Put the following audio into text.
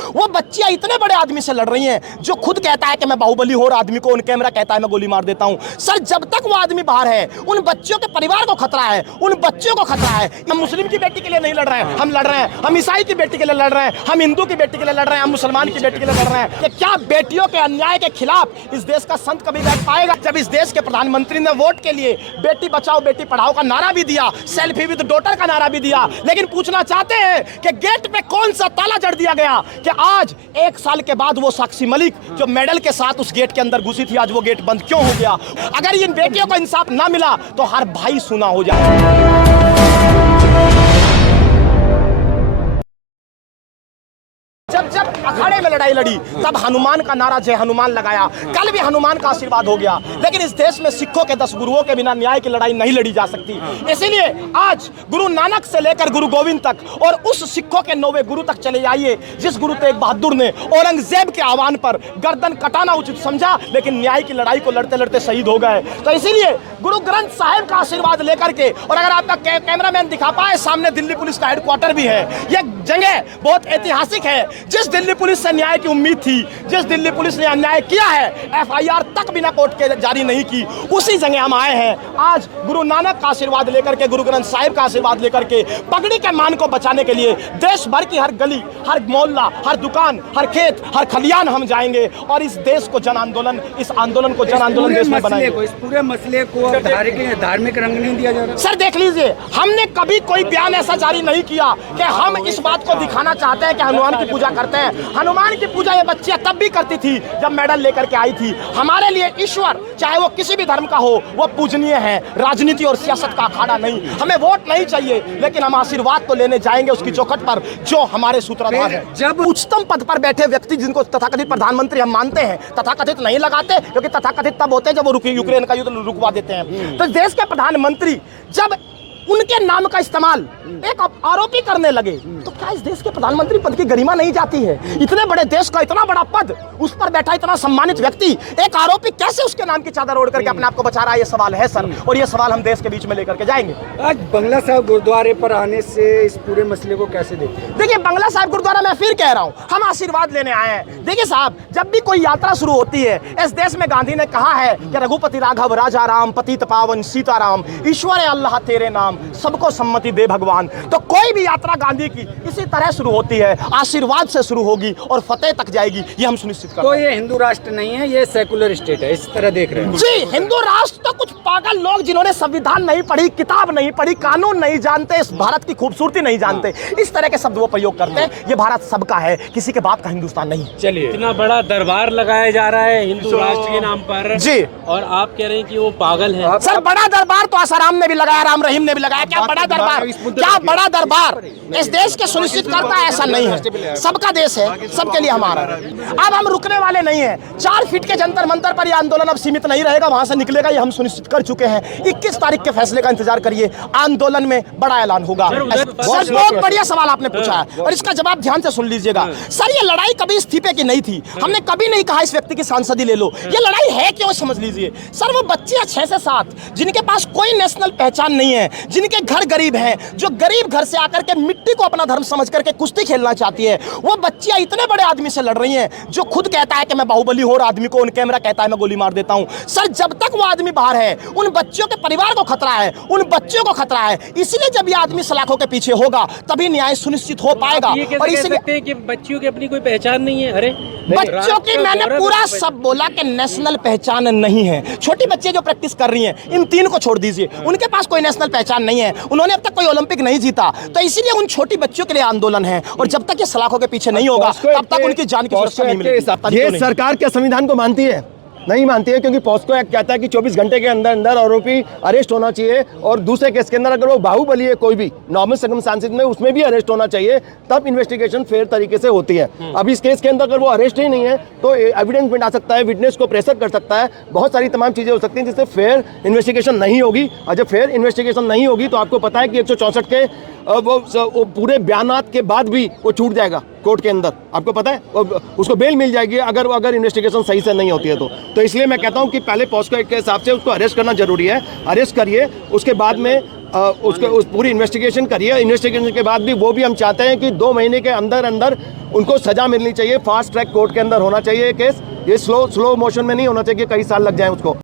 वो बच्चियां इतने बड़े आदमी से लड़ रही हैं जो खुद कहता है कि मैं बाहुबली हूं और आदमी को ऑन कैमरा कहता है मैं गोली मार देता हूं। सर जब तक वो आदमी बाहर है उन बच्चियों के परिवार को खतरा है, उन बच्चों को खतरा है। हम मुस्लिम की बेटी के लिए नहीं लड़ रहे हैं, हम लड़ रहे हैं, हम ईसाई की बेटी के लिए लड़ रहे हैं, हम हिंदू की बेटी के लिए लड़ रहे हैं, हम मुसलमान की बेटी के लिए लड़ रहे हैं। कि क्या बेटियों के अन्याय के खिलाफ इस देश का संत कभी बैठ पाएगा? जब इस देश के प्रधानमंत्री ने वोट के लिए बेटी बचाओ बेटी पढ़ाओ का नारा भी दिया, सेल्फी विद डॉटर का नारा भी दिया, लेकिन पूछना चाहते हैं कि गेट पे कौन सा ताला जड़ दिया गया कि आज 1 साल के बाद वो साक्षी मलिक जो मेडल के साथ उस गेट के अंदर घुसी थी, आज वो गेट बंद क्यों हो गया? अगर इन बेटियों को इंसाफ ना मिला तो हर भाई सुना हो जाए। जब अखाड़े में लड़ाई लड़ी तब हनुमान का नारा जय हनुमान लगाया, कल भी हनुमान का आशीर्वाद हो गया। लेकिन इस देश में सिखों के 10 गुरुओं के बिना न्याय की लड़ाई नहीं लड़ी जा सकती। इसीलिए आज गुरु नानक से लेकर गुरु गोविंद तक और उस सिखों के 9वें गुरु तक चले जाइए जिस गुरु तेग बहादुर ने औरंगजेब के आह्वान पर गर्दन कटाना उचित समझा, लेकिन न्याय की लड़ाई को लड़ते लड़ते शहीद हो गए। तो इसीलिए गुरु ग्रंथ साहिब का आशीर्वाद लेकर के, और अगर आपका कैमरामैन दिखा पाए, सामने दिल्ली पुलिस का हेडक्वार्टर भी है। यह जगह बहुत ऐतिहासिक है। जिस दिल्ली पुलिस से न्याय की उम्मीद थी, जिस दिल्ली पुलिस ने अन्याय किया है, FIR तक बिना कोर्ट के जारी नहीं की, उसी जगह हम आए हैं आज गुरु नानक का आशीर्वाद लेकर के, गुरु ग्रंथ साहिब का आशीर्वाद लेकर के, पगड़ी के मान को बचाने के लिए देश भर की हर गली, हर मोहल्ला, हर दुकान, हर खेत, हर खलियान हम जाएंगे और इस देश को जन आंदोलन, इस आंदोलन को जन आंदोलन देश में बनाएंगे। इस पूरे मसले को धार्मिक रंग नहीं दिया जा रहा। सर देख लीजिए, हमने कभी कोई बयान ऐसा जारी नहीं किया कि हम इस बात को दिखाना चाहते हैं कि हनुमान की पूजा करते हैं। हनुमान की पूजा ये बच्चियां तब भी करती थी जब मेडल लेकर के आई थी। हमारे लिए ईश्वर चाहे वो किसी भी धर्म का हो वो पूजनीय है, राजनीति और सियासत का अखाड़ा नहीं। हमें वोट नहीं चाहिए, लेकिन हम आशीर्वाद तो लेने जाएंगे उसकी चौखट पर जो हमारे सूत्रधार है। जब उच्चतम पद पर बैठे व्यक्ति जिनको तथाकथित प्रधानमंत्री हम मानते हैं, तथाकथित नहीं लगाते, क्योंकि तथाकथित तब होते हैं जब वो यूक्रेन का युद्ध रुकवा देते हैं। तो देश के प्रधानमंत्री जब उनके नाम का इस्तेमाल एक आरोपी करने लगे तो क्या इस देश के प्रधानमंत्री पद की गरिमा नहीं जाती है? इतने बड़े देश का इतना बड़ा पद, उस पर बैठा इतना सम्मानित व्यक्ति, एक आरोपी कैसे उसके नाम की चादर ओढ़ करके अपने आप को बचा रहा है? ये सवाल है सर, और ये सवाल हम देश के बीच में लेकर के जाएंगे। आज बंगला साहिब गुरुद्वारे पर आने से इस पूरे मसले को कैसे देखते हैं? देखिए, बंगला साहिब गुरुद्वारा मैं फिर कह रहा हूँ, हम आशीर्वाद लेने आए हैं। देखिए साहब, जब भी कोई यात्रा शुरू होती है, इस देश में गांधी ने कहा है कि रघुपति राघव राजा राम, पतित पावन सीताराम, ईश्वर अल्लाह तेरे नाम, सबको सम्मति दे भगवान। तो कोई भी यात्रा गांधी की इसी तरह शुरू होती है, आशीर्वाद से शुरू होगी और फतेह तक जाएगी, ये हम सुनिश्चित करते हैं। तो ये हिंदू राष्ट्र नहीं है, ये सेकुलर स्टेट है, इस तरह देख रहे हैं जी। हिंदू राष्ट्र तो कुछ पागल लोग जिन्होंने संविधान नहीं पढ़ी, किताब नहीं पढ़ी, कानून नहीं जानते, इस भारत की खूबसूरती नहीं जानते, इस तरह के शब्द वो प्रयोग करते हैं। ये भारत सबका है, किसी के बाप का हिंदुस्तान नहीं। चलिए, इतना बड़ा दरबार लगाया जा रहा है हिंदू राष्ट्र के नाम पर जी, और आप कह रहे हैं कि वो पागल है। सर बड़ा दरबार तो आसाराम ने भी लगाया, राम रहीम ने भी लगाया। क्या बड़ा दरबार, क्या बड़ा दरबार इस देश के सुनिश्चित करता है? ऐसा नहीं है, सबका देश है, सबके लिए हमारा। अब हम रुकने वाले नहीं हैं। 4 फीट के जंतर मंतर पर यह आंदोलन अब सीमित नहीं रहेगा, वहां से निकलेगा, ये हम सुनिश्चित कर चुके हैं। 21 तारीख के फैसले का इंतजार करिए, आंदोलन में बड़ा ऐलान होगा। सर बहुत बढ़िया सवाल आपने पूछा है और इसका जवाब ध्यान से सुन लीजिएगा। सर ये लड़ाई कभी इस्तीफे की नहीं थी, हमने कभी नहीं कहा इस व्यक्ति की सांसदी ले लो। ये लड़ाई है क्यों, समझ लीजिए। सर वो बच्चियां 6 से 7 जिनके पास कोई नेशनल पहचान नहीं है, जिनके घर गरीब हैं, जो गरीब घर से आकर के मिट्टी को अपना धर्म समझ करके कुश्ती खेलना चाहती है, वो बच्चियां इतने बड़े आदमी से लड़ रही हैं जो खुद कहता है कि मैं बाहुबली हूं और आदमी को ऑन कैमरा कहता है मैं गोली मार देता हूं। सर जब तक वो आदमी बाहर है उन बच्चियों के परिवार को खतरा है, उन बच्चों को खतरा है। इसलिए जब ये आदमी सलाखों के पीछे होगा तभी न्याय सुनिश्चित हो पाएगा। और इसलिए कि बच्चियों की अपनी कोई पहचान नहीं है। अरे बच्चों की मैंने पूरा सब बोला कि नेशनल पहचान नहीं है। छोटी बच्चियां जो प्रैक्टिस कर रही हैं, इन 3 को छोड़ दीजिए, उनके पास कोई नेशनल पहचान नहीं है, उन्होंने अब तक कोई ओलंपिक नहीं जीता। तो इसीलिए उन छोटी बच्चियों के लिए आंदोलन है और जब तक ये सलाखों के पीछे नहीं होगा तब तक उनकी जान की सुरक्षा नहीं मिलेगी। ये सरकार क्या संविधान को मानती है? नहीं मानती है, क्योंकि पॉस्को एक्ट कहता है कि 24 घंटे के अंदर अंदर आरोपी अरेस्ट होना चाहिए और दूसरे केस के अंदर अगर वो बाहुबली है कोई भी नॉर्मल सर्कमस्टेंसेस में उसमें भी अरेस्ट होना चाहिए, तब इन्वेस्टिगेशन फेयर तरीके से होती है। अब इस केस के अंदर अगर वो अरेस्ट ही नहीं है तो एविडेंस मिटा सकता है, विटनेस को प्रेशर कर सकता है, बहुत सारी तमाम चीजें हो सकती हैं जिससे फेयर इन्वेस्टिगेशन नहीं होगी। और जब फेयर इन्वेस्टिगेशन नहीं होगी तो आपको पता है कि 164 के वो पूरे बयानात के बाद भी वो छूट जाएगा कोर्ट के अंदर, आपको पता है, उसको बेल मिल जाएगी अगर इन्वेस्टिगेशन सही से नहीं होती है तो इसलिए मैं कहता हूं कि पहले पॉस्को एक्ट के हिसाब से उसको अरेस्ट करना जरूरी है। अरेस्ट करिए, उसके बाद में उसको पूरी इन्वेस्टिगेशन करिए। इन्वेस्टिगेशन के बाद भी वो भी हम चाहते हैं कि 2 महीने के अंदर अंदर उनको सजा मिलनी चाहिए, फास्ट ट्रैक कोर्ट के अंदर होना चाहिए केस, ये स्लो मोशन में नहीं होना चाहिए, कई साल लग जाए उसको।